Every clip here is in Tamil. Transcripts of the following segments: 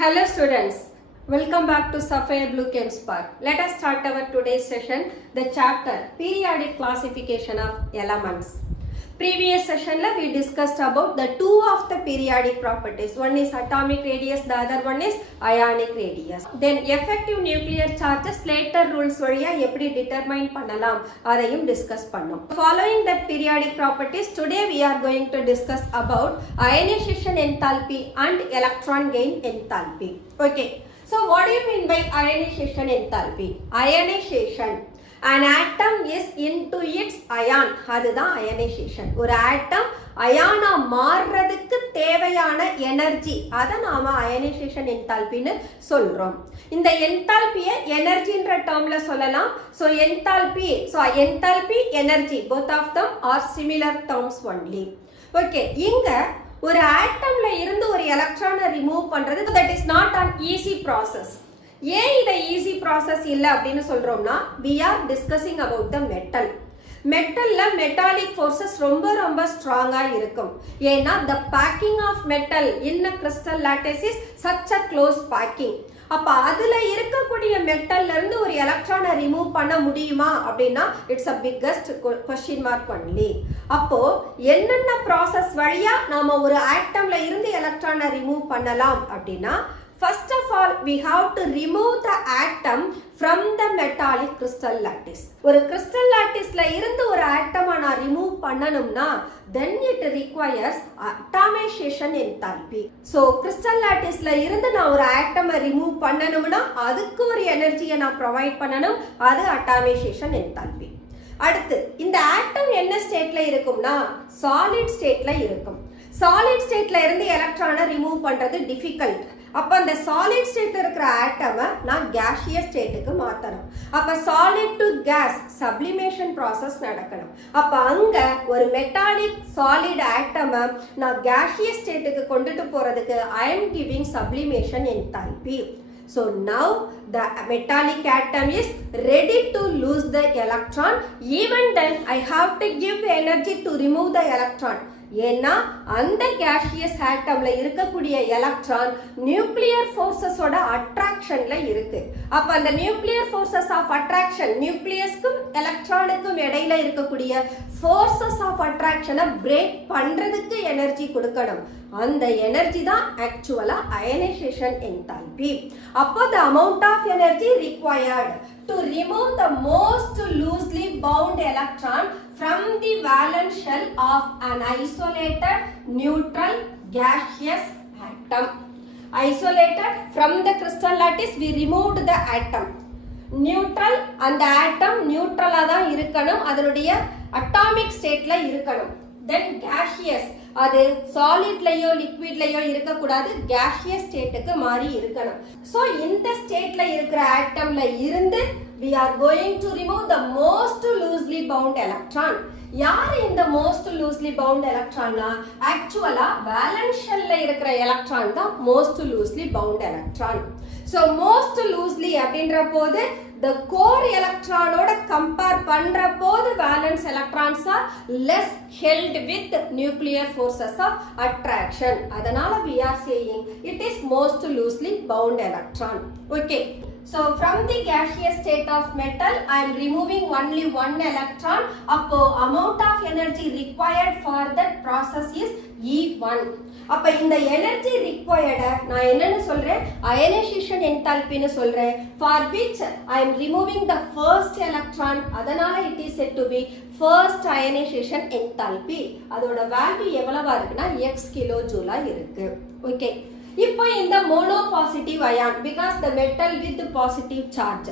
Hello students, welcome back to Sapphire Blue Chem Spark. Let us start our today's session, the chapter Periodic Classification of Elements. Previous session we discussed about the two of the periodic properties. One is atomic radius, the other one is ionic radius. Then effective nuclear charges later rules வழியா எப்படி determine பண்ணலாம் அதையும் discuss பண்ணோம். Following the periodic properties, today we are going to discuss about ionization enthalpy and electron gain enthalpy. Okay. So what do you mean by ionization enthalpy? Ionization. An atom is into its ion. அதுதான் ionization. ஒரு atom அயானா மாறுறதுக்கு தேவையான எனர்ஜி அதை நாம அயனைசேஷன் என்தால்பின்னு சொல்றோம். இந்த என்தால்பியை எனர்ஜின்ற டேர்ம்ல சொல்லலாம். Enthalpy energy both of them are similar terms only. Okay, இங்க ஒரு ஆட்டம்ல இருந்து ஒரு எலக்ட்ரானை ரிமூவ் பண்றது that is not an easy process. ஏன் இதை ஈஸி ப்ராசஸ் இல்லை அப்படின்னு சொல்றோம்னா we are discussing about the metal. மெட்டல்ல மெட்டாலிக் ஃபோர்ஸஸ் ரொம்ப ஸ்ட்ராங்கா இருக்கும். ஏன்னா the packing of metal in a crystal lattice is such a close packing. அப்ப அதுல இருக்கக்கூடிய மெட்டல்ல இருந்து ஒரு எலக்ட்ரானை ரிமூவ் பண்ண முடியுமா அப்படின்னா it's a biggest question mark only. அப்போ என்னென்ன ப்ராசஸ் வழியா நாம ஒரு ஆட்டம்ல இருந்து எலக்ட்ரானை ரிமூவ் பண்ணலாம் அப்படின்னா first of all we have to remove the atom from the metallic crystal lattice. ஒரு crystal latticeல இருந்து ஒரு ஆட்டமை நான் ரிமூவ் பண்ணணும்னா then it requires atomization enthalpy. So crystal latticeல இருந்து நான் ஒரு ஆட்டமை ரிமூவ் பண்ணணும்னா அதுக்கு ஒரு எனர்ஜியை நான் ப்ரொவைட் பண்ணணும், அது atomization enthalpy. அடுத்து இந்த ஆட்டம் என்ன ஸ்டேட்ல இருக்கும்னா சாலிட் ஸ்டேட்ல இருக்கும். சாலிட் ஸ்டேட்ல இருந்து எலக்ட்ரானை ரிமூவ் பண்றது டிஃபிகல்ட். அப்ப அந்த சாலிட் ஸ்டேட்ல இருக்கிற ஆட்டமை நான் கேஷியஸ் ஸ்டேட்டுக்கு மாத்தணும். அப்ப solid to gas sublimation process நடக்கணும். அப்ப அங்க ஒரு மெட்டாலிக் சாலிட் ஆட்டமை நான் கேஷியஸ் ஸ்டேட்டுக்கு கொண்டுட்டு போறதுக்கு I am giving sublimation enthalpy. So now the metallic atom is ready to lose the electron. Even then I have to give energy to remove the electron. ஏன்னா அந்த கேஷியஸ் ஆட்டம்ல இருக்கக்கூடிய எலக்ட்ரான் நியூக்ளியர் ஃபோர்ஸஸோட அட்ராக்ஷன்ல இருக்கு. அப்ப அந்த நியூக்ளியர் ஃபோர்ஸஸ் ஆஃப் அட்ராக்ஷன், நியூக்ளியஸ்க்கும் எலக்ட்ரானுக்கும் இடையில இருக்கக்கூடிய ஃபோர்ஸஸ் ஆஃப் அட்ராக்ஷனை பிரேக் பண்றதுக்கு எனர்ஜி கொடுக்கணும். அந்த எனர்ஜி தான் ஆக்சுவலா அயனைசேஷன் என்தால்பி. அப்போ the amount of energy required to remove the most loosely bound electron from the valence shell of an isolated neutral gaseous atom. Isolated from the crystal lattice, we removed the atom. Neutral, அந்த atom நியூட்ரலா தான் இருக்கணும், அதனுடைய அட்டாமிக் ஸ்டேட்ல இருக்கணும். Then gaseous, அது சாலிட்லயோ லிக்விட்லயோ இருக்கக்கூடாது, கேஷியஸ் ஸ்டேட்டுக்கு மாறி இருக்கணும். ஸோ இந்த ஸ்டேட்ல இருக்கிற ஆட்டம்ல இருந்து we are going to remove the most loosely bound electron. யார் இந்த most loosely bound electronனா ஆக்சுவலா வேலன்ஸ் ஷெல்ல இருக்கிற எலக்ட்ரான் தான் most loosely bound electron. So most loosely அப்படின்ற போது the core electron ஓட கம்பேர் பண்ற போது valence electrons are less held with nuclear forces of attraction. அதனால we are saying it is most loosely bound electron. Okay. So from the gaseous state of metal I am removing only one electron. அப்போ amount of energy required for that process is E1. அப்ப இந்த எனர்ஜி ரிக்வயர்ட நான் என்னன்னு சொல்றேன், அயனைசேஷன் என்தால்பின்னு சொல்றேன், for which I am removing the first electron. அதனால it is said to be first ionization enthalpy. அதோட வேல்யூ எவ்வளவா இருக்குன்னா x கிலோ ஜூலா இருக்கு. ஓகே, இப்போ இந்த mono positive ion because the metal with positive charge.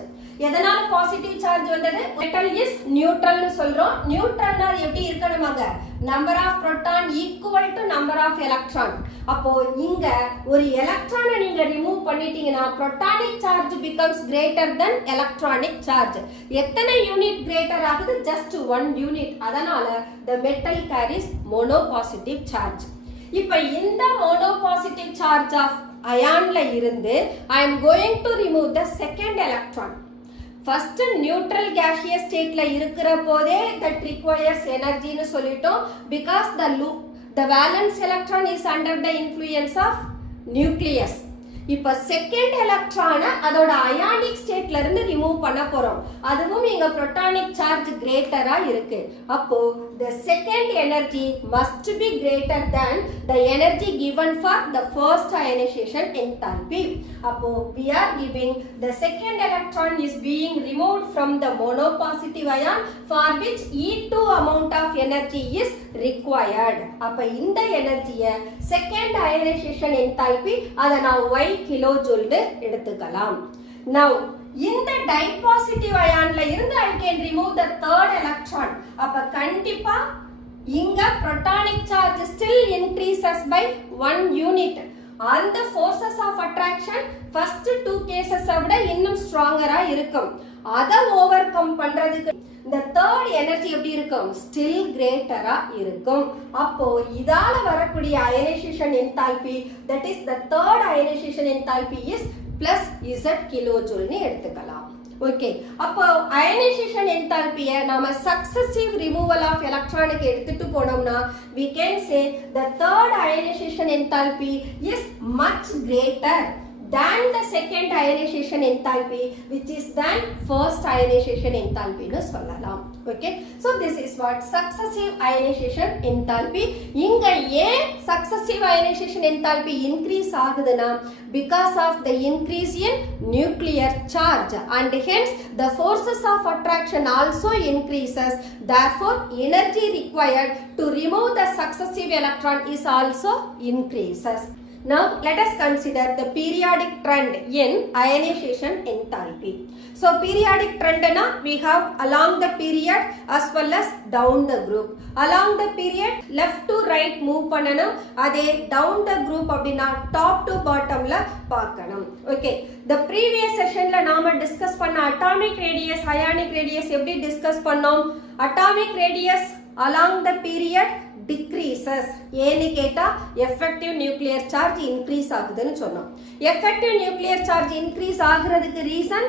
எதனால பாசிட்டிவ் சார்ஜ் வந்தது? மெட்டல் இஸ் நியூட்ரல்னு சொல்றோம். நியூட்ரல்னா எப்படி இருக்கணுமாங்க? Number of proton equal to number of electron. அப்போ இங்க ஒரு எலக்ட்ரானை நீங்க ரிமூவ் பண்ணிட்டீங்கன்னா protonic charge becomes greater than electronic charge. எத்தனை யூனிட் கிரேட்டர் ஆகுது? Just 1 unit. அதனால the metal carries mono positive charge. இப்போ இந்த mono positive charge of அயான்ல இருந்து I am going to remove the second electron. First neutral gaseous stateல இருக்கிற போதே that requires energy னு சொல்லிட்டோம் because the valence electron is under the influence of nucleus. இப்ப செகண்ட் எலக்ட்ரானை அதோட அயானிக் ஸ்டேட்ல இருந்து ரிமூவ் பண்ண போறோம். அதுவும் இங்க புரோட்டானிக் சார்ஜ் கிரேட்டரா இருக்கு. அப்போ the second energy must be greater than the energy given for the first ionization enthalpy. அப்போ we are giving the second electron is being removed from the monopositive ion for which E2 amount of energy is required. அப்ப இந்த எனர்ஜியை second ionization enthalpy அதை நான் Y kilojoule எடுத்துக்கலாம். Now இந்த dipositive ionல இருந்து I can remove the third electron. அப்ப கண்டிப்பா இங்க protonic charge still increases by 1 unit. அந்த forces of attraction first two cases விட இன்னும் ஸ்ட்ராங்கரா இருக்கும். அதை ஓவர்கம் பண்றதுக்கு இந்த third energy எப்படி இருக்கும்? Still greaterா இருக்கும். அப்போ இதால வரக்கூடிய ionization enthalpy, that is the third ionization enthalpy is plus Z kilojoule னு எடுத்துக்கலாம். ஓகே, அப்போ அயனைசேஷன் என்தால்பியை நாம சக்சசிவ் ரிமூவல் ஆஃப் எலக்ட்ரானுக்கு எடுத்துட்டு போனோம்னா we can say the third ionization enthalpy is much greater than the second ionization enthalpy, which is than first ionization enthalpy னு சொல்லலாம். Okay, so this is what successive ionization enthalpy. இங்க ஏன் successive ionization enthalpy increase ஆகுதுன்னா because of the increase in nuclear charge and hence the forces of attraction also increases, therefore energy required to remove the successive electron is also increases. Now let us consider the periodic trend in ionization enthalpy. So periodic trend na we have along the period as well as down the group. Along the period left to right move பண்ணனும். அதே down the group அப்படினா top to bottom ல பார்க்கணும். Okay, the previous session ல நாம டிஸ்கஸ் பண்ண atomic radius ionic radius எப்படி டிஸ்கஸ் பண்ணோம்? Atomic radius along the period decreases. ஏன்னு கேட்டா effective nuclear charge increase ஆகுதுன்னு சொன்னோம். effective nuclear charge increase ஆகுறதுக்கு ரீசன்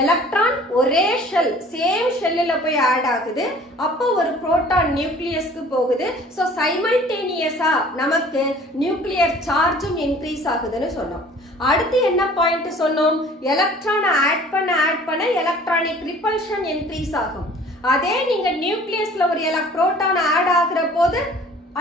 எலக்ட்ரான் ஒரே ஷெல் சேம் ஷெல்லில் போய் ஆட் ஆகுது. அப்போ ஒரு புரோட்டான் நியூக்ளியஸ்க்கு போகுது. ஸோ சைமல்டேனியஸா நமக்கு நியூக்ளியர் சார்ஜும் இன்க்ரீஸ் ஆகுதுன்னு சொன்னோம். அடுத்து என்ன பாயிண்ட் சொன்னோம்? எலக்ட்ரானை ஆட் பண்ண எலக்ட்ரானிக் ரிப்பல்ஷன் இன்க்ரீஸ் ஆகும். அதே நீங்க நியூக்ளியஸ்ல ஒரு புரோட்டான் ஆட் ஆகுற போது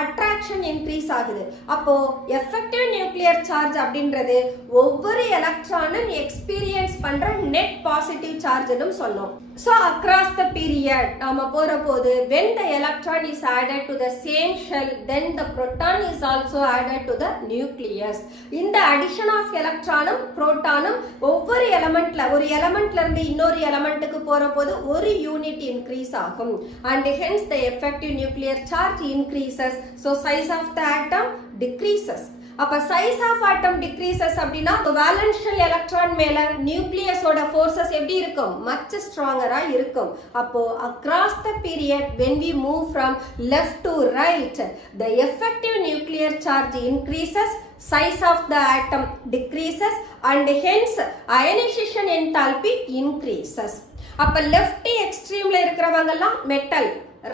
அட்ராக்ஷன் இன்க்ரீஸ் ஆகுது. அப்போ எஃபெக்டிவ் நியூக்ளியர் சார்ஜ் அப்படின்றது ஒவ்வொரு எலக்ட்ரானும் எக்ஸ்பீரியன்ஸ் பண்ற நெட் பாசிட்டிவ் சார்ஜ்னு சொன்னோம். So across the period நாம போற போது when the electron is added to the same shell then the proton is also added to the nucleus. இந்த addition of electronum protonum ஒவ்வொரு எலிமெண்ட்ல ஒரு எலிமெண்ட்ல இருந்து இன்னொரு எலிமெண்ட்டுக்கு போற போது ஒரு யூனிட் இன்க்ரீஸ் ஆகும் and hence the effective nuclear charge increases. So size of the atom decreases. அப்ப size of atom decreases அப்படினா valence shell electron மேல nucleus ஓட forces எப்படி இருக்கும்? much stronger ஆ இருக்கும். அப்போ across the period when we move from left to right the effective nuclear charge increases, size of the atom decreases and hence ionization enthalpy increases. அப்ப left extremeல இருக்கிறவங்கலாம் metal,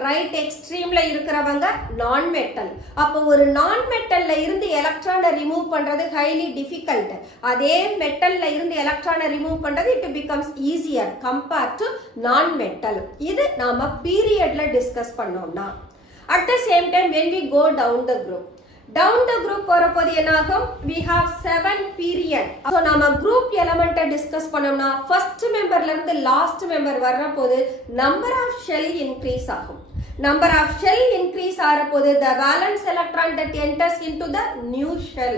ரைட் எக்ஸ்ட்ரீம்ல இருக்கிறவங்க நான் மெட்டல். அப்போ ஒரு நான் மெட்டல்ல இருந்து எலக்ட்ரானை ரிமூவ் பண்றது ஹைலி டிஃபிகல்ட். அதே மெட்டல்ல இருந்து எலக்ட்ரானை ரிமூவ் பண்றது it becomes easier compare to நான் மெட்டல். இது நாம பீரியட்ல டிஸ்கஸ் பண்ணோம்னா at the same time when we go down the group போறப்போது என்னாகும்? we have 7 period. so நாம group element டிஸ்கஸ் பண்ணோம்னா first memberல இருந்து last member வர்றபோது number of shell increase ஆகும். number of shell increase ஆறபோது the valence electron that enters into the new shell.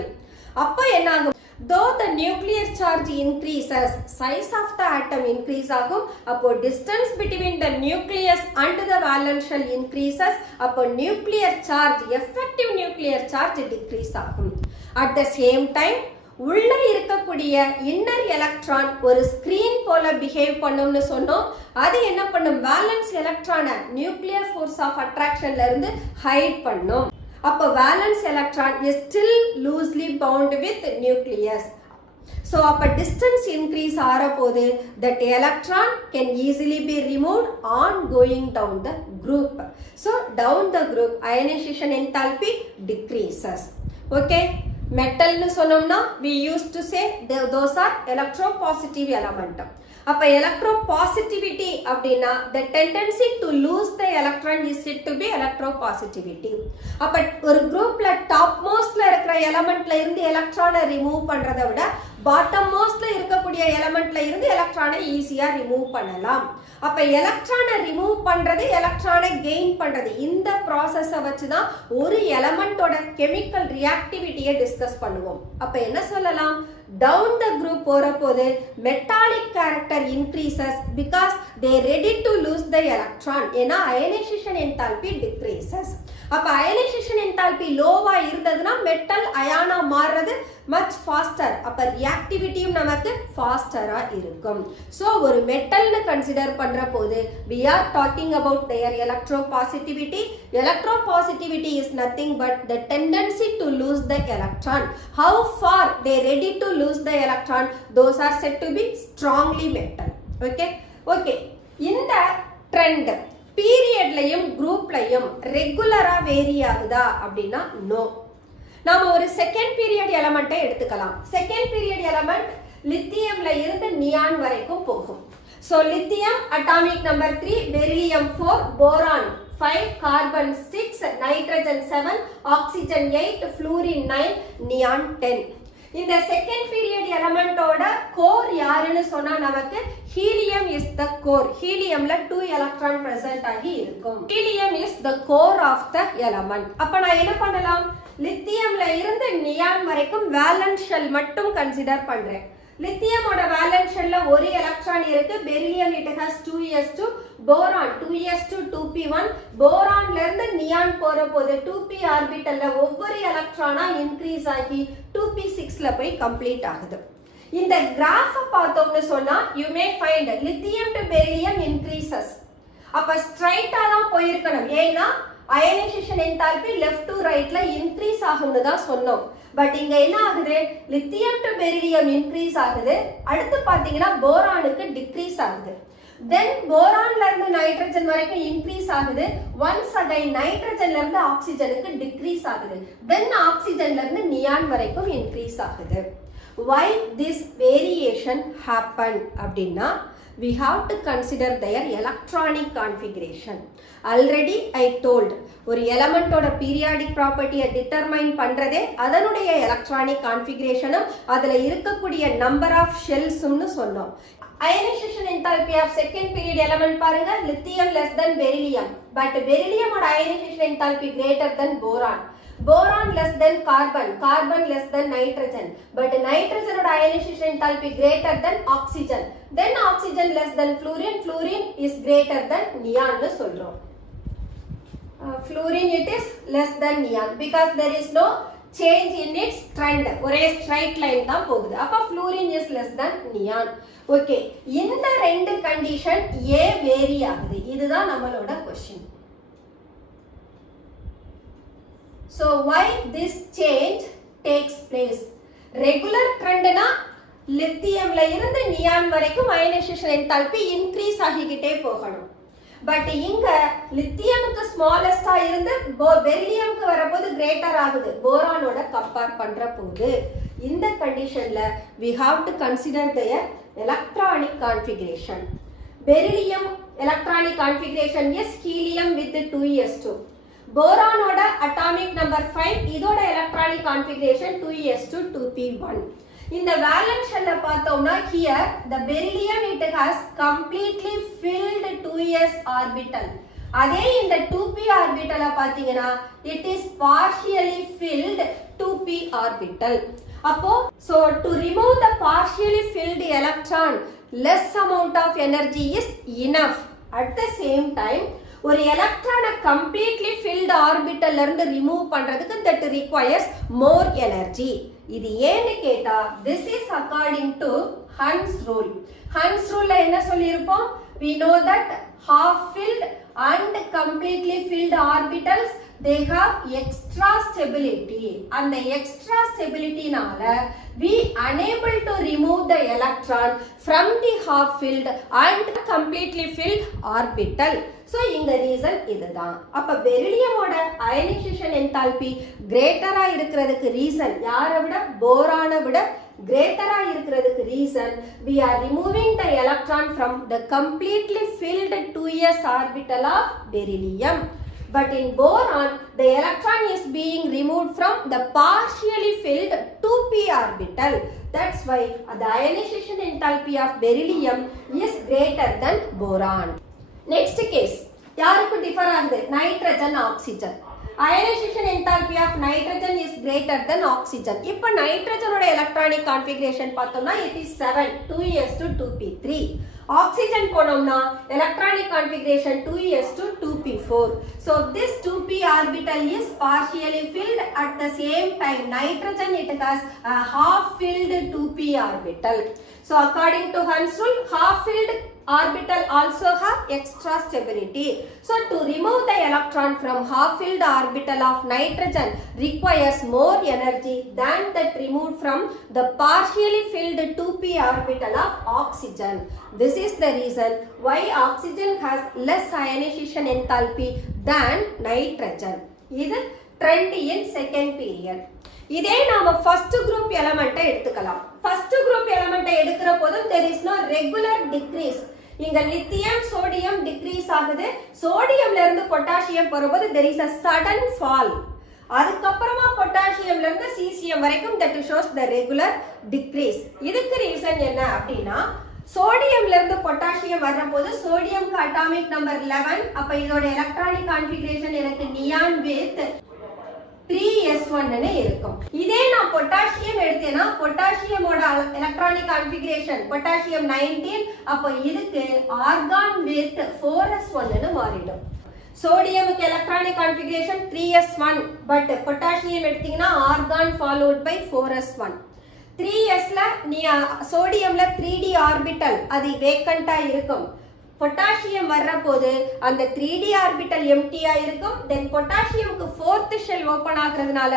அப்போ என்னாகும்? though the nuclear charge increases, size of the atom increase ஆகும். அப்போ distance between the nucleus and the valence shell increases. அப்போ nuclear charge, effective nuclear charge decrease ஆகும். at the same time உள்ள இருக்கக்கூடிய இன்னர் எலக்ட்ரான் ஒரு ஸ்கிரீன் போல பிஹேவ் பண்ணும்னு சொன்னோம். அது என்ன பண்ணும்? வேலன்ஸ் எலக்ட்ரானை நியூக்ளியர் ஃபோர்ஸ் ஆஃப் அட்ராக்ஷன்ல இருந்து ஹைட் பண்ணும். அப்போ valence electron is still loosely bound with nucleus. So அப்போ distance increase ஆற போது that electron can easily be removed on going down the group. So down the group ionization enthalpy decreases. Okay, மெட்டல்னு சொன்னோம்னா we used to say those are electropositive element. அப்ப electropositivity அப்படின்னா the tendency to lose the electron is said to be electropositivity. அப்ப ஒரு குரூப்ல டாப் மோஸ்ட்ல இருக்கிற எலிமெண்ட்ல இருந்து எலக்ட்ரானை ரிமூவ் பண்றதை விட பாட்டம் மோஸ்ட்ல இருக்கக்கூடிய எலிமெண்ட்ல இருந்து எலக்ட்ரானை ஈஸியா ரிமூவ் பண்ணலாம். அப்ப எலக்ட்ரானை ரிமூவ் பண்றது எலக்ட்ரானை கெயின் பண்றது இந்த ப்ராசஸை வச்சுதான் ஒரு எலிமெண்டோட கெமிக்கல் ரியாக்டிவிட்டியை டிஸ்கஸ் பண்ணுவோம். அப்ப என்ன சொல்லலாம், down the group போறபோது metallic character increases because they ready to lose the electron. ஏன்னா ionization enthalpy decreases. அப்ப ionization enthalpy லோவா இருந்ததுன்னா மெட்டல் அயானா மாறுறது much faster. அப்ப ரியாக்டிவிட்டியும் நமக்கு ஃபாஸ்டரா இருக்கும். சோ ஒரு மெட்டல்னு கன்சிடர் பண்ற போது we are talking about their electropositivity. Electropositivity is nothing but the tendency to lose the electron. How far they ready to lose the electron, those are said to be strongly metal. Okay. இந்த ட்ரெண்ட் பீரியட்லயும் குரூப்லயும் ரெகுலரா வேரி ஆகுதா அப்படின்னா நோ. நாம ஒரு செகண்ட் பீரியட் எலமெண்ட்டை எடுத்துக்கலாம். செகண்ட் பீரியட் எலமெண்ட் லித்தியம்ல இருந்து நியான் வரைக்கும் போகும். So lithium atomic number 3, beryllium 4, boron 5, carbon 6, nitrogen 7, oxygen 8, fluorine 9, neon 10. இந்த செகண்ட் பீரியட் எலிமெண்டோட கோர் யாருன்னு சொன்னா நமக்கு ஹீலியம் இஸ் த கோர். ஹீலியம்ல 2 எலக்ட்ரான் பிரசன்ட் ஆகி இருக்கும். Helium is the core of the element. அப்ப நான் என்ன பண்ணலாம், லித்தியம்ல இருந்து நியான் வரைக்கும் வேலன்ஸ் ஷெல் மட்டும் கன்சிடர் பண்றேன். லித்தியமோட வேலன்ஸ் ஷெல்ல ஒரு எலக்ட்ரான் இருக்கு. Beryllium it has 2s2, boron 2s2 2p1. போரான்ல இருந்து நியான் போற போது 2p ஆர்பிட்டல்ல ஒவ்வொரு எலக்ட்ரானா இன்க்ரீஸ் ஆகி 2p6ல போய் கம்ப்ளீட் ஆகுது. இந்த கிராஃப பார்த்தோம்னு சொன்னா you may find lithium to beryllium increases. அப்ப ஸ்ட்ரைட்டா தான் போயிருக்கணும். ஏன்னா அயனைசேஷன் என்தால்பி லெஃப்ட் டு ரைட்ல இன்க்ரீஸ் ஆகும்னு தான் சொன்னோம். பட் இங்க என்ன ஆகுது, லித்தியம் டு பெரிலியம் இன்க்ரீஸ் ஆகுது. அடுத்து பாத்தீங்கன்னா போரானுக்கு டிக்ரீஸ் ஆகுது. தென் போரான்ல இருந்து நைட்ரஜன் வரைக்கும் இன்க்ரீஸ் ஆகுது. ஒன்ஸ் அகைன் நைட்ரஜன்ல இருந்து ஆக்சிஜனுக்கு டிக்ரீஸ் ஆகுது. தென் ஆக்சிஜன்ல இருந்து நியான் வரைக்கும் இன்க்ரீஸ் ஆகுது. Why this variation happen அப்படின்னா we have to consider their electronic configuration. Already I told ஒரு எலமெண்டோட பீரியாடிக் ப்ராப்பர்ட்டியை டிட்டர்மைன் பண்றதே அதனுடைய எலக்ட்ரானிக் கான்ஃபிகரேஷனும் அதுல இருக்கக்கூடிய நம்பர் ஆஃப் ஷெல்ஸ்னு சொன்னோம். Ionisation enthalpy of second period element பாருங்க, lithium less than beryllium. But பெரிலியமோட ionisation enthalpy greater than boron. Boron less than carbon, carbon less than nitrogen, but nitrogen oda ionization enthalpy greater than oxygen. Then oxygen less than fluorine, fluorine is greater than neon nu solrom. Fluorine it is less than neon because there is no change in its trend. ஒரே straight line தான் போகுது. அப்ப fluorine is less than neon. Okay, இந்த ரெண்டு கண்டிஷன் ஏன் வேரி ஆகுது, இதுதான் நம்மளோட question. So why this change takes place? Regular trend na lithiumல இருந்து நியான் வரைக்கும் அயனைசேஷன் என்தால்பி இன்க்ரீஸ் ஆகிக்கிட்டே போகணும். பட் இங்க லித்தியமுக்கு ஸ்மாலஸ்டா இருந்து பெரிலியமுக்கு வரப்போது கிரேட்டர் ஆகுது போரானோட கம்பேர் பண்ற போது. இந்த கண்டிஷன்ல we have to consider their electronic configuration. Beryllium electronic configuration is helium with 2s2. போரானோட அட்டாமிக் நம்பர் 5, இதோட எலக்ட்ரானிக் கான்ஃபிகரேஷன் 2s2 2p1. இந்த வேலன்ஸ் ஷெல்ல பார்த்தோம்னா here the beryllium it has completely filled 2s orbital. அதே இந்த 2p ஆர்பிட்டல பாத்தீங்கன்னா it is partially filled 2p orbital. அப்போ so to remove the partially filled electron less amount of energy is enough. At the same time ஒரு எலக்ட்ரானை கம்ப்ளீட்லி ஃபில்ட் ஆர்பிட்டல்ல இருந்து ரிமூவ் பண்றதுக்கு that requires more energy. இது ஏன்னு கேட்டா this is according to Hund's rule. Hund's ruleல என்ன சொல்லியிருப்போம், we know that half filled and completely filled orbitals they have extra stability, and the extra stability nala we unable to remove the electron from the half filled and completely filled orbital. So inga reason இதுதான். அப்ப பெரிலியமோட அயனைசேஷன் என்தால்பி கிரேட்டரா இருக்கிறதுக்கு ரீசன் யாரை விட, போரானை விட கிரேட்டரா இருக்கிறதுக்கு reason we are removing the electron from the completely filled 2s orbital of beryllium. But in boron, the electron is being removed from the partially filled 2p orbital. That's why the ionization enthalpy of beryllium is greater than boron. Next case, யாருக்கு டிஃபர் ஆகுது? Nitrogen, oxygen. Ionization enthalpy of nitrogen is greater than oxygen. இப்போ நைட்ரஜனோட எலக்ட்ரானிக் கான்ஃபிகரேஷன் பார்த்தோம்னா it is 7 2s to 2p3. Oxygen போனோம்னா electronic configuration 2s to 2p4. So this 2p orbital is partially filled. At the same time nitrogen it has a half filled 2p orbital. So according to Hund's rule, half filled orbital also have extra stability. So to remove the electron from half filled orbital of nitrogen requires more energy than that removed from the partially filled 2p orbital of oxygen. This is the reason why oxygen has less ionization enthalpy than nitrogen. இது trend in second period. இதே நாம first group element எடுத்துக்கலாம். first group element எடுக்கிற போதும் there is no regular decrease. இங்க லித்தியம் சோடியம் டிக்ரீஸ் ஆகுது, சோடியம்ல இருந்து பொட்டாசியம் போகும்போது there is a sudden fall. அதுக்கப்புறமா பொட்டாசியம்ல இருந்து சீசியம் வரைக்கும் that shows the regular decrease. இதுக்கு ரீசன் என்ன அப்படின்னா, சோடியம்ல இருந்து பொட்டாசியம் வரப்போது சோடியம்க்கு அட்டாமிக் நம்பர் 11. அப்ப இதோட எலக்ட்ரானிக் கான்ஃபிகரேஷன் எனக்கு நியான் வித் 3s1 ன்னு இருக்கும். இதே நான் பொட்டாசியம் எடுத்தேனா பொட்டாசியமோட எலக்ட்ரானிக் கான்ஃபிகரேஷன் பொட்டாசியம் 19. அப்ப இதுக்கு ஆர்கான் வித் 4s1 ன்னு மாறிடும். சோடியமுக்கு electronic configuration 3s1, but potassium எடுத்தீங்கன்னா ஆர்கான் ஃபாலோட் பை 4s1. 3sல நீ சோடியம்ல 3d ஆர்பிட்டல் அது வேக்கண்டா இருக்கும். பொட்டாசியம் வர்ற போது அந்த 3d ஆர்பிட்டல் எம்டியா இருக்கும். தென் பொட்டாசியமுக்கு 4th ஷெல் ஓபன் ஆகிறதுனால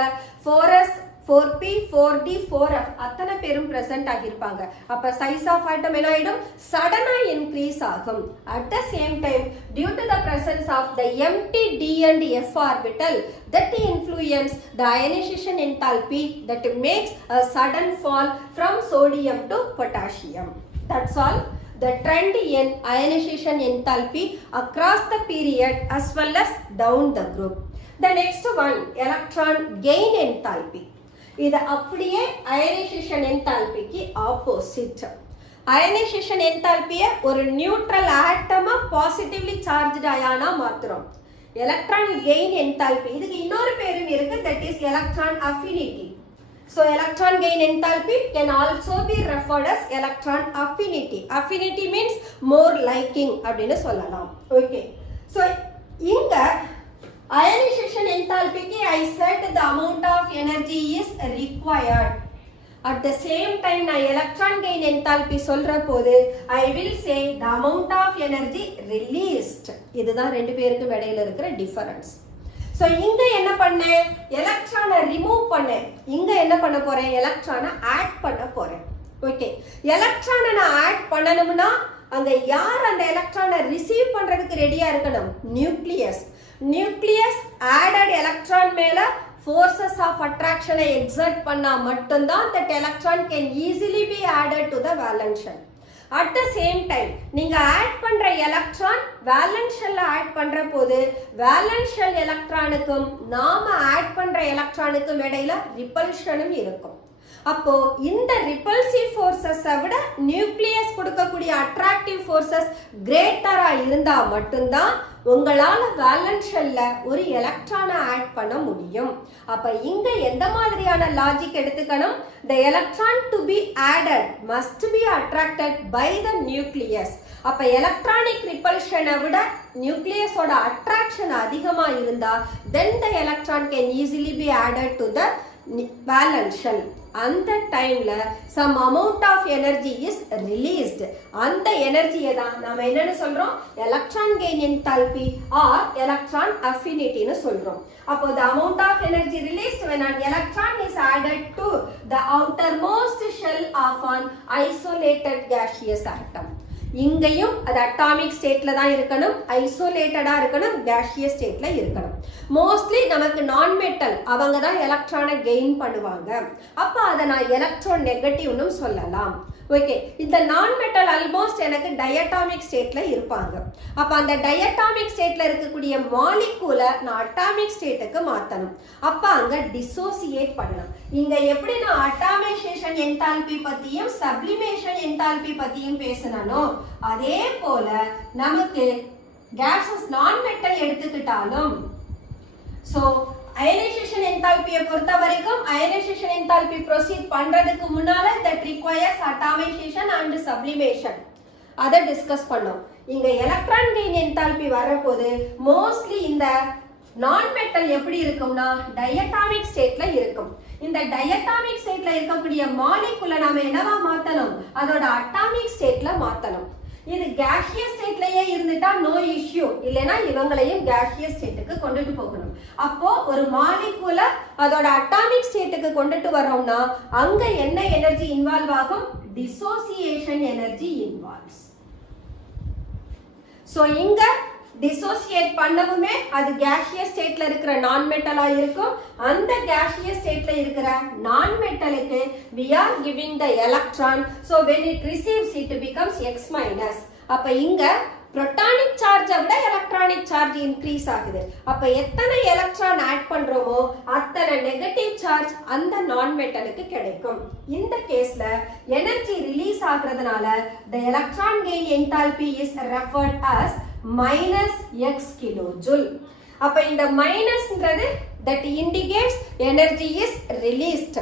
4s 4p 4d 4f அத்தனை பேரும் பிரசன்ட் ஆகியிருப்பாங்க. அப்ப சைஸ் ஆஃப் ஆட்டம் என்ன ஆயிடும்? சடனா இன்க்ரீஸ் ஆகும். At the same time due to the presence of the எம்டி d and f orbital that influence the ionization enthalpy that makes a sudden fall from sodium to potassium. That's all. The trend in ionization enthalpy across the period as well as down the group. The next one, electron gain enthalpy. இது அப்படியே ionization enthalpy க்கு opposite. ionization enthalpy ஒரு நியூட்ரல் ஆட்டமா பாசிட்டிவ்லி சார்ஜ்ட் அயானா மாத்துறோம். electron gain enthalpy இதுக்கு இன்னொரு பேரும் இருக்கு, that is electron affinity. So electron gain enthalpy can also be referred as electron affinity. Affinity means more liking அப்படினு சொல்லலாம். Okay. So இங்க ionization enthalpy க்கு I said the amount of energy is required. At the same time நான் electron gain enthalpy சொல்ற போது I will say the amount of energy released. இதுதான் ரெண்டு பேருக்கும் இடையில இருக்கிற டிஃபரன்ஸ். So இங்க என்ன பண்ணேன்? எலக்ட்ரானை ரிமூவ் பண்ணேன். இங்க என்ன பண்ண போறேன்? எலக்ட்ரானை ஆட் பண்ண போறேன். ஓகே, எலக்ட்ரானை நான் ஆட் பண்ணணும்னா அங்க யார் அந்த எலக்ட்ரானை ரிசீவ் பண்றதுக்கு ரெடியா இருக்கணும்? நியூக்ளியஸ். நியூக்ளியஸ் ஆடட் எலக்ட்ரான் மேல forces of attraction exert பண்ணா மட்டும்தான் that electron can easily be added to the valence shell. At the same time நீங்க ஆட் பண்ற எலக்ட்ரான் வேலன்ஸ் ஷெல்ல ஆட் பண்ற போது வேலன்ஸ் ஷெல் எலக்ட்ரானுக்கும் நாம ஆட் பண்ற எலக்ட்ரானுக்கும் இடையில ரிப்பல்ஷனும் இருக்கும். அப்போ இந்த ரிப்பல்சிவ் ஃபோர்ஸஸ் விட நியூக்ளியஸ் கொடுக்கக்கூடிய அட்ராக்டிவ் ஃபோர்ஸஸ் கிரேட்டரா இருந்தா மட்டும்தான் உங்களால வேலன்ஸ் ஷெல்ல ஒரு எலக்ட்ரானை ஆட் பண்ண முடியும். அப்ப இங்க எந்த மாதிரியான லாஜிக் எடுத்துக்கணும்? the electron to be added must be attracted by the nucleus. அப்ப எலக்ட்ரானிக் ரிப்பல்ஷனை விட நியூக்ளியஸோட அட்ராக்ஷன் அதிகமா இருந்தா then the electron can easily be added to the valence shell. அந்த டைம்ல some amount of energy is released. அந்த எனர்ஜியை தான் நாம என்னன்னு சொல்றோம், electron gain enthalpy or electron affinity னு சொல்றோம். அப்போ the amount of energy released when an electron is added to the outermost shell of an isolated gaseous atom. இங்கேயும் அது அட்டாமிக் ஸ்டேட்ல தான் இருக்கணும், ஐசோலேட்டடா இருக்கணும், கேஷியஸ் ஸ்டேட்ல இருக்கணும். மோஸ்ட்லி நமக்கு நான் மெட்டல் அவங்க தான் எலக்ட்ரானை கெயின் பண்ணுவாங்க. அப்ப அதை நான் எலக்ட்ரோ நெகட்டிவ்னு சொல்லலாம். ஓகே, இந்த நான் மெட்டல் ஆல்மோஸ்ட் எனக்கு டயட்டாமிக் ஸ்டேட்ல இருப்பாங்க. அப்ப அந்த டயட்டாமிக் ஸ்டேட்ல இருக்கக்கூடிய மாலிகூல நான் அட்டாமிக் ஸ்டேட்டுக்கு மாத்தணும். அப்ப அங்க டிசோசியேட் பண்ணணும். இங்க எப்படி நான் அட்டாமைசேஷன் என்தால்பி பத்தியும் சப்ளிமேஷன் என்தால்பி பத்தியும் பேசணும், அதே போல நமக்கு கேஸஸ் நான் மெட்டல் எடுத்துக்கிட்டாலும் சோ அயனைசேஷன் என்தால்பியை பொறுத்த வரைக்கும் அயனைசேஷன் என்தால்பி ப்ரொசீட் பண்றதுக்கு முன்னால தட் ரிக்வயர்ஸ் அட்டாமைசேஷன் அண்ட் சப்ளிமேஷன் அதை டிஸ்கஸ் பண்ணோம். இங்க எலக்ட்ரான் கெயின் என்தால்பி வரப்போது மோஸ்ட்லி இந்த நான் மெட்டல் எப்படி இருக்கும்னா டயட்டாமிக் ஸ்டேட்ல இருக்கும். இந்த டயட்டாமிக் ஸ்டேட்ல இருக்கக்கூடிய மாலிகுலை நாம என்னவா மாத்தணும், அதோட அட்டாமிக் ஸ்டேட்ல மாத்தணும். இது கேஷியஸ் ஸ்டேட்லயே இருந்துட்டா நோ இஷ்யூ, இல்லைன்னா இவங்களையும் கேஷியஸ் ஸ்டேட்டுக்கு கொண்டுட்டு போகணும். அப்போ ஒரு மாலிகுல அதோட அட்டாமிக் ஸ்டேட்டுக்கு கொண்டுட்டு வரோம்னா அங்க என்ன எனர்ஜி இன்வால்வ் ஆகும், டிசோசியேஷன் எனர்ஜி இன்வால்வ்ஸ். சோ இங்க டிசோசியேட் பண்ணவுமே அது கேஷியஸ் ஸ்டேட்ல இருக்கிற நான் மெட்டலா இருக்கும். அந்த கேஷியஸ் ஸ்டேட்ல இருக்கிற நான் மெட்டலுக்கு we are giving the electron, so when it receives it becomes x minus. அப்ப இங்க புரோட்டானிக் சார்ஜை விட எலக்ட்ரானிக் சார்ஜ் இன்க்ரீஸ் ஆகுது. அப்ப எத்தனை எலக்ட்ரான் ஆட் பண்றோமோ அத்தனை நெகட்டிவ் சார்ஜ் அந்த நான் மெட்டலுக்கு கிடைக்கும். இந்த கேஸ்ல எனர்ஜி ரிலீஸ் ஆகுறதுனால the electron gain enthalpy is referred as minus x kilojoule. அப்ப இந்த மைனஸ்ன்றது that indicates energy is released.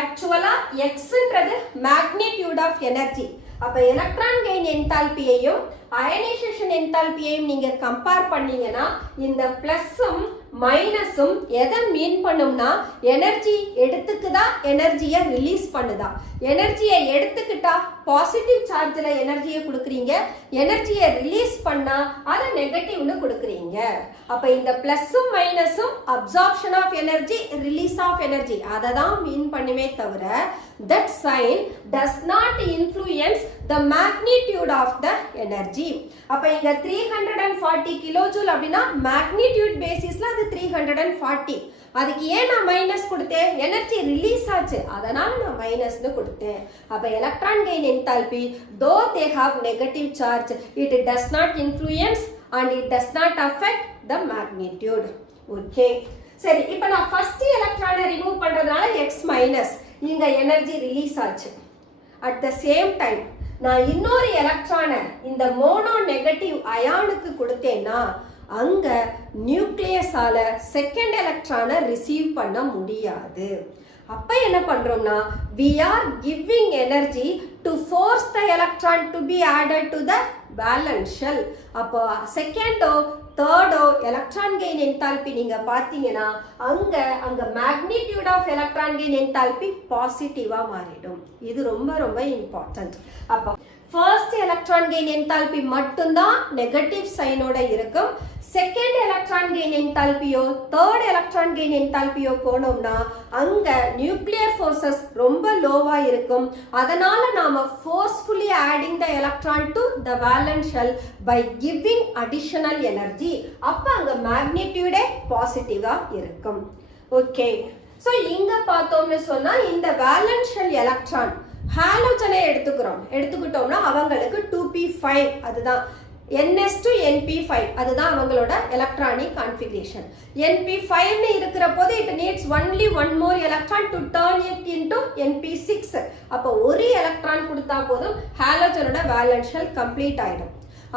ஆக்சுவலா xன்றது magnitude of energy. அப்ப எலக்ட்ரான் கெயின் என்தால்பியையும் அயனைசேஷன் என்தால்பியையும் நீங்க கம்பேர் பண்ணீங்கன்னா இந்த பிளஸும் மைனஸும் எதை மீன் பண்ணும்னா எனர்ஜி எடுத்துக்குதா எனர்ஜியை ரிலீஸ் பண்ணுதா. எனர்ஜியை எடுத்துக்கிட்டா பாசிட்டிவ் சார்ஜ்ல எனர்ஜியை கொடுக்குறீங்க, எனர்ஜியை ரிலீஸ் பண்ணா அதை நெகட்டிவ்னு கொடுக்குறீங்க. அப்ப இந்த பிளஸும் மைனஸும் absorption of energy, release of energy அதை தான் மீன் பண்ணுமே தவிர that sign does not influence the magnitude of the energy. அப்ப இங்க 340 கிலோஜூல் அப்படின்னா மேக்னிடியூட் பேசிஸ்ல அது 340. அதுக்கு ஏன் நான் மைனஸ் கொடுத்தேன், எனர்ஜி ரிலீஸ் ஆச்சு அதனால நான் மைனஸ்னு கொடுத்தேன். அப்ப electron gain enthalpy though they have negative charge it does not influence and it does not affect the magnitude. Okay, சரி, இப்போ நான் ஃபர்ஸ்ட் எலக்ட்ரானை ரிமூவ் பண்றதுனால x மைனஸ் இங்க எனர்ஜி ரிலீஸ் ஆச்சு. அட் த சேம் டைம் நான் இன்னொரு எலக்ட்ரானை இந்த மோனோ நெகட்டிவ் அயானுக்கு கொடுத்தேன்னா அங்க நியூக்ளியஸால செகண்ட் எலக்ட்ரானை ரிசீவ் பண்ண முடியாது. அப்ப என்ன பண்றோம்னா we are giving energy to force the electron to be added to the valence shell. அப்போ செகண்டோ தேர்டோ எலக்ட்ரான் கெயின் என்தால்பி நீங்க பாத்தீங்கன்னா அங்க magnitude of electron gain enthalpy பாசிட்டிவா மாறிடும். இது ரொம்ப ரொம்ப இம்பார்ட்டன்ட். அப்போ ஃபர்ஸ்ட் எலக்ட்ரான் கெயின் என்தால்பி மட்டும்தான் நெகட்டிவ் சைனோட இருக்கும். செகண்ட் எலக்ட்ரான் கெயின் என்தால்பியோ தேர்ட் எலக்ட்ரான் கெயின் என்தால்பியோ போனோம்னா அங்க நியூக்ளியர் ஃபோர்ஸஸ் ரொம்ப லோவா இருக்கும். அதனால நாம forcefully adding the electron to the valence shell by giving additional energy. அப்ப அங்க மேக்னிடியூடே பாசிட்டிவா இருக்கும். ஓகே, ஸோ இங்க பார்த்தோம்னு சொன்னா இந்த வேலன்ஸ் ஷெல் எலக்ட்ரான் ஹாலோஜனை எடுத்துக்கிட்டோம்னா அவங்களுக்கு 2p5 அதுதான் ns2 np5 அதுதான் அவங்களோட எலக்ட்ரானிக் கான்ஃபிகரேஷன். np5 இருக்கிற போது it needs only one more electron to turn it into np6. அப்போ ஒரு எலக்ட்ரான் கொடுத்தா போதும் ஹாலோஜனோட வேலன்ஸ் ஷெல் கம்ப்ளீட் ஆயிடும்.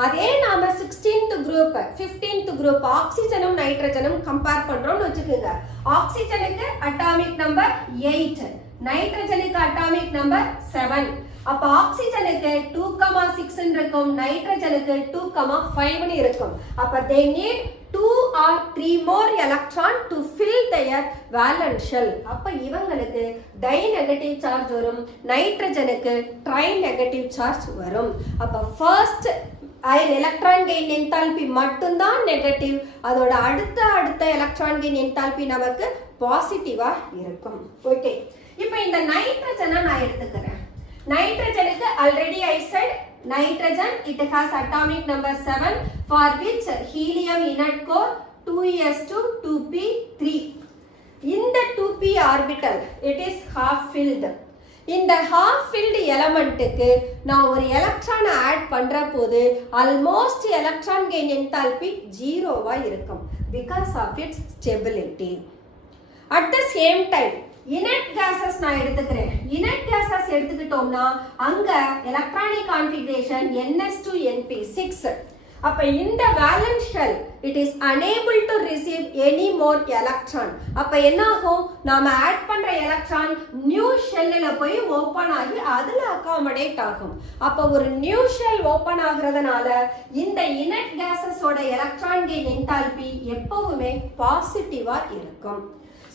அதே நாம 16th குரூப் 15th குரூப் ஆக்சிஜனும் நைட்ரஜனும் கம்பேர் பண்றோம்னு வச்சுக்கோங்க. ஆக்சிஜனுக்கு அட்டாமிக் நம்பர் 8, நைட்ரஜனுக்கு அட்டாமிக் நம்பர் 7. அப்ப ஆக்சிஜனுக்கு 2,6 இருக்கும், நைட்ரஜனுக்கு 2,5 இருக்கும். அப்ப they need 2 or 3 more electron to fill their valence shell. அப்ப இவங்களுக்கு டைநெகட்டிவ் சார்ஜ் வரும், நைட்ரஜனுக்கு ட்ரைநெகட்டிவ் சார்ஜ் வரும். அப்ப ஃபர்ஸ்ட் எலக்ட்ரான் கெயின் என்தால்பி மட்டும்தான் நெகட்டிவ், அதோட அடுத்த எலக்ட்ரான் கெயின் என்தால்பி நமக்கு பாசிட்டிவா இருக்கும். ஓகே, இப்போ இந்த நைட்ரஜனை நான் எடுத்துக்கிறேன். நைட்ரஜனுக்கு already I said nitrogen, it has atomic number 7, for which helium inert core 2s2 2p3. In the 2p orbital it is half filled. இந்த half filled elementக்கு நான் ஒரு எலக்ட்ரான் ஆட் பண்ற போது ஆல்மோஸ்ட் எலக்ட்ரான் கெயின் என்தால்பி ஜீரோவா இருக்கும் because of its stability. At the same time inert gases நான் எடுத்துக்கிறேன். inert gases எடுத்துக்கிட்டோம்னா அங்க எலக்ட்ரானிக் கான்ஃபிகரேஷன் ns2np6. அப்ப இந்த valence shell it is unable to receive any more electron. அப்ப என்ன ஆகும், நாம ஆட் பண்ற எலக்ட்ரான் நியூ ஷெல்லில் போய் ஓபன் ஆகி அதுல அகாமடேட் ஆகும். அப்ப ஒரு நியூ ஷெல் ஓபன் ஆகுறதுனால இந்த inert gases ஓட எலக்ட்ரான் கெயின் என்தால்பி எப்பவுமே பாசிட்டிவா இருக்கும்.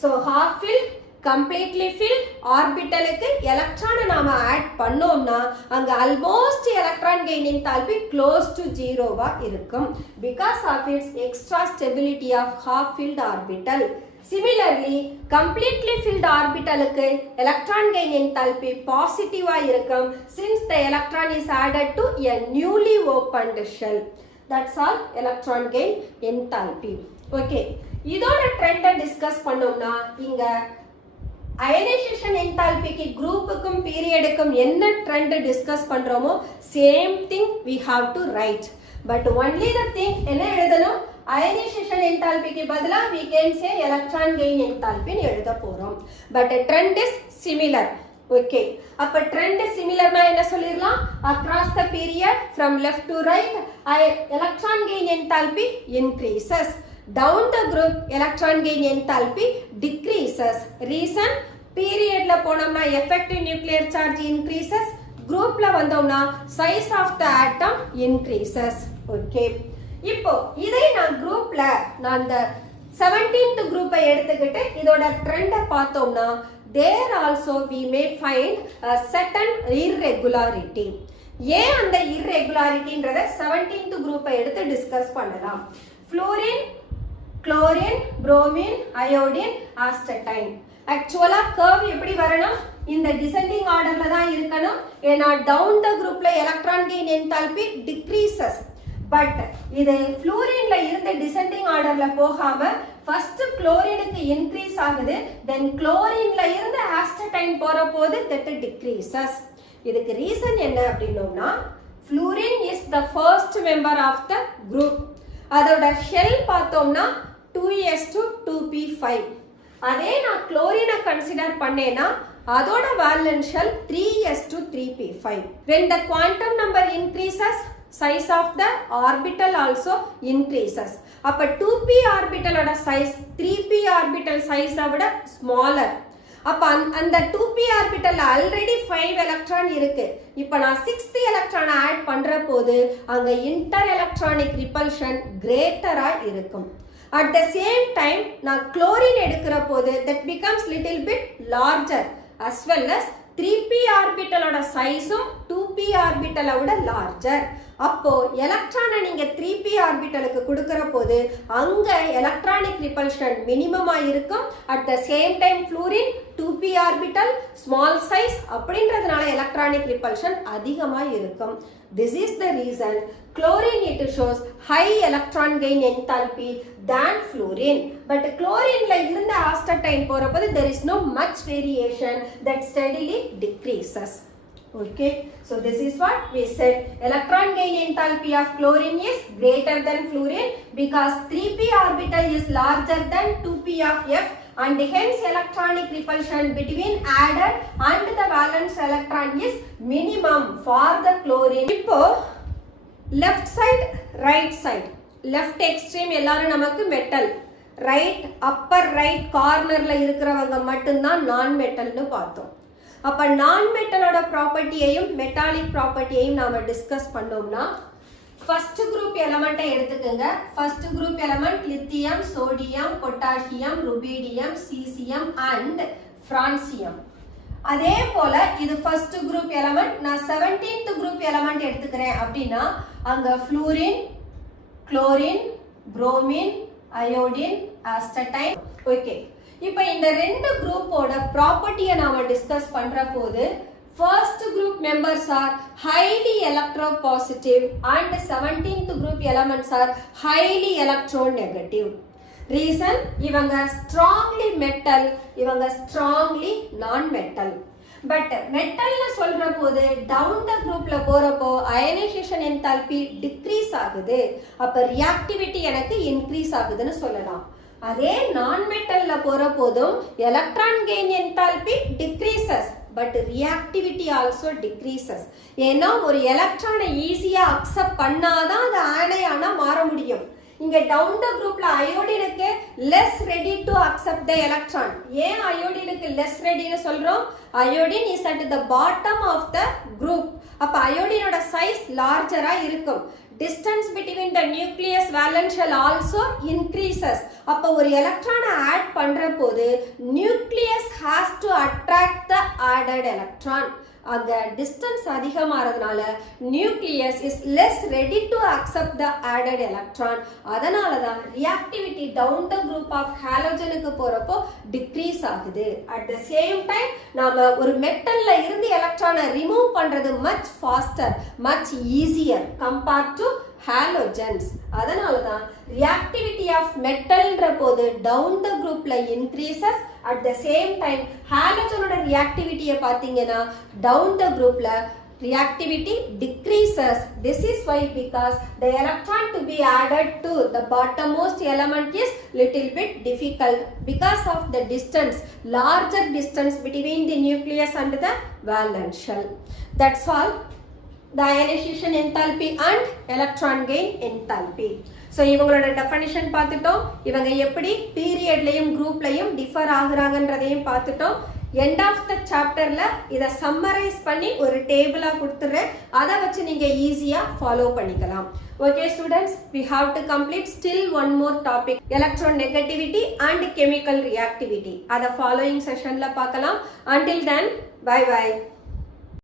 So half filled, completely filled ஆர்பிட்டலுக்கு எலக்ட்ரானை நாம ஆட் பண்ணோம்னா அங்க almost electron gain enthalpy close to ஜீரோவா இருக்கும் because of its extra stability of half filled orbital. Similarly, completely filled ஆர்பிட்டலுக்கு எலக்ட்ரான் கெயின் என்தால்பி பாசிட்டிவா இருக்கும் since the electron is added to a newly opened shell. That's all electron gain enthalpy. Okay, இதோட ட்ரெண்டை டிஸ்கஸ் பண்ணோம்னா இங்க அயனைசேஷன் என்தால்பிக்கு குரூப்புக்கும் பீரியடுக்கும் என்ன ட்ரெண்ட் டிஸ்கஸ் பண்றோமோ same thing we have to write, but only the thing என்ன எழுதணும், அயனைசேஷன் என்தால்பிக்கு பதிலா we can say electron gain enthalpy ன்னு எழுத போறோம். but trend is similar. Okay, அப்ப ட்ரெண்ட் சிமிலர்னா என்ன சொல்லிரலாம், across the period from left to right electron gain enthalpy increases. Down the group electron gain enthalpy decreases. Reason, period la போனோம்னா effective nuclear charge increases, group la வந்தோம்னா size of the atom increases. Okay, இப்போ இதை நான் குரூப்ல நான் இந்த 17th குரூப்பை எடுத்துக்கிட்டு இதோட ட்ரெண்டை பார்த்தோம்னா there also we may find a certain irregularity. ஏன் அந்த irregularityன்றத 17th குரூப்பை எடுத்து டிஸ்கஸ் பண்ணலாம். fluorine, chlorine, bromine, iodine, astatine. ஆக்சுவலா கர்வ் எப்படி வரணும், இந்த டிசெண்டிங் ஆர்டர்ல தான் இருக்கணும். ஏன்னா டவுன் த குரூப்ல electron gain enthalpy decreases. But இது ஃப்ளூரின்ல இருந்து டிசெண்டிங் ஆர்டர்ல போகாம ஃபர்ஸ்ட் குளோரினுக்கு இன்க்ரீஸ் ஆகுது, தென் குளோரின்ல இருந்து ஆஸ்டடைன் போற போது தட் டிக்ரீசஸ். இதுக்கு ரீசன் என்ன அப்படின்னோம்னா fluorine is the first member of the group. அதோட ஷெல் பார்த்தோம்னா 2s2 2p5. அதே நான் குளோரினை கன்சிடர் பண்ணேன்னா அதோட valence shell 3s2 3p5. when the quantum number increases, size of the orbital also increases. அப்ப 2p orbital ஓட size 3p orbital size விட smaller. அப்ப அந்த 2p ஆர்பிட்டல்ல ஆல்ரெடி 5 எலக்ட்ரான் இருக்கு. இப்போ நான் 6th எலக்ட்ரான் ஆட் பண்ற போது அங்க இன்டர் எலக்ட்ரானிக் ரிபல்ஷன் கிரேட்டரா இருக்கும். At the same time நான் குளோரின் எடுக்கிற போது that becomes little bit larger as well as 3p ஆர்பிட்டலோட சைஸும் 2p ஆர்பிட்டலை விட larger. அப்போ எலக்ட்ரானை நீங்க 3p ஆர்பிட்டலுக்கு கொடுக்கிற போது அங்க எலக்ட்ரானிக் ரிபல்ஷன் மினிமமா இருக்கும். At the same time fluorine 2p orbital small size அப்படின்றதுனால எலக்ட்ரானிக் ரிபல்ஷன் அதிகமா இருக்கும். This is the reason chlorine it shows high electron gain enthalpy than fluorine. But chlorine la irundha astatine போறப்போது there is no much variation, that steadily decreases. Okay, so this is what we said, electron gain enthalpy of chlorine is greater than fluorine because 3p orbital is larger than 2p of F and hence electronic repulsion between added and the valence electron is minimum for the chlorine. இப்போ left side right side, left extreme எல்லாரும் நமக்கு மெட்டல், ரைட் அப்பர் ரைட் கார்னர்ல இருக்கிறவங்க மட்டும்தான் நான் மெட்டல்னு பார்த்தோம். அப்ப நான் மெட்டலோட ப்ராப்பர்ட்டியையும் மெட்டாலிக் ப்ராப்பர்ட்டியையும் நாம டிஸ்கஸ் பண்ணோம்னா ஃபர்ஸ்ட் குரூப் எலமெண்ட்டை எடுத்துக்கோங்க. First group element lithium, sodium, potassium, rubidium, caesium and francium. அதே போல இது ஃபர்ஸ்ட் குரூப் எலமெண்ட். நான் 17th குரூப் எலமெண்ட் எடுத்துக்கிறேன் அப்படின்னா அங்க fluorine, chlorine, bromine, iodine, astatine. Okay, இப்போ இந்த ரெண்டு குரூப்போட ப்ராப்பர்ட்டியை நாம டிஸ்கஸ் பண்ற போது first group members are highly electropositive and 17th group elements are highly electronegative. Reason, இவங்க strongly metal, இவங்க strongly non-metal. But metalனு சொல்ற போது down the groupல போறப்போ ionization enthalpy decrease ஆகுது. அப்ப reactivity எனக்கு increase ஆகுதுன்னு சொல்லலாம். அதே non-metalல போற போதும் electron gain enthalpy decreases. But reactivity also decreases. ஏன்னா ஒரு எலக்ட்ரானை ஈஸியா அக்செப்ட் பண்ணாதான் அது ஆனையானா மாற முடியும். இங்க டவுன் த குரூப்ல அயோடினுக்கு less ready to accept the electron. ஏன் அயோடினுக்கு லெஸ் ரெடின்னு சொல்றோம்? Iodine is at the bottom of the group. அப்ப அயோடினோட சைஸ் லார்ஜரா இருக்கும். Distance between the nucleus valence shell also increases. அப்ப ஒரு எலக்ட்ரானை ஆட் பண்ற போது nucleus has to attract the added electron. அங்க distance அதிகமாறதுனால nucleus is less ready to accept the added electron. அதனால தான் reactivity down the group of halogenக்கு போறப்போ decrease ஆகுது. At the same time நாம ஒரு மெட்டல்ல இருந்து எலக்ட்ரானை ரிமூவ் பண்றது much faster, much easier compared to halogens. அதனால தான் reactivity of metalன்ற போது down the groupல increases. At the same time halogenோட reactivity பாத்தீங்கன்னா down the groupல reactivity decreases. This is why, because the electron to be added to the bottommost element is little bit difficult because of the distance, larger distance between the nucleus and the valence shell. That's all. The ionization enthalpy and electron gain enthalpy. So இவங்களோட டெஃபினிஷன் பார்த்துட்டோம். இவங்க எப்படி பீரியட்லயும் குரூப்லயும் டிஃபர் ஆகுறாங்கன்றதையும் பார்த்துட்டோம். எண்ட் ஆஃப் த சாப்டர்ல இதை சம்மரைஸ் பண்ணி ஒரு டேபிளா கொடுத்துறேன். அதை வச்சு நீங்க ஈஸியா ஃபாலோ பண்ணிக்கலாம். Okay students, we have to complete still one more topic, electronegativity and chemical reactivity. அதை following sessionல பார்க்கலாம். Until then, bye bye.